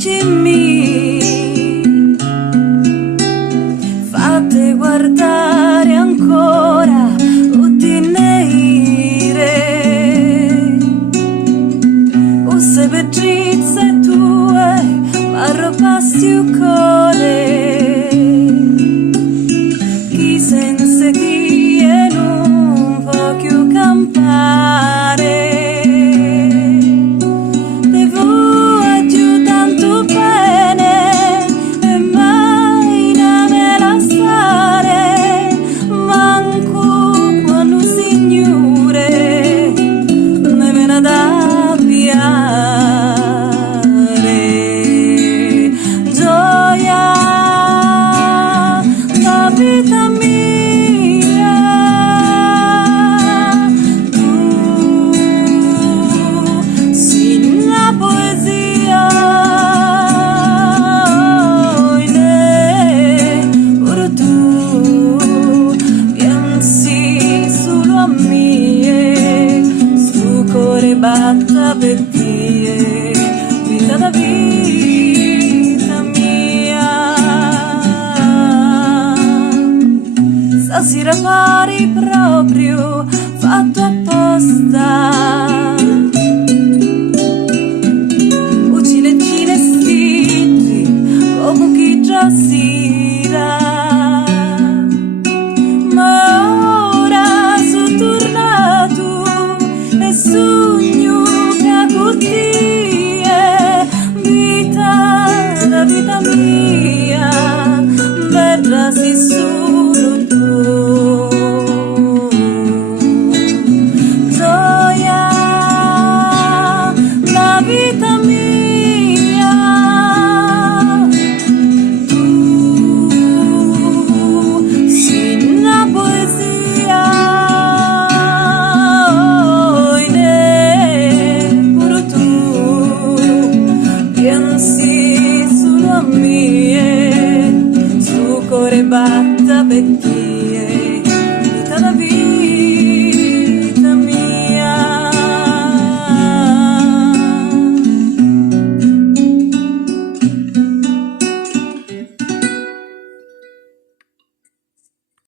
battimi, fate guardare ancora ottenere usse begizze tue, ma ropasti u core, chi senza chi e non voglio campare. Vita mia, tu sei la poesia, ora tu pensi solo a me, su cuore batta per te, vita da vita mia. Stasera pari proprio fatto apposta.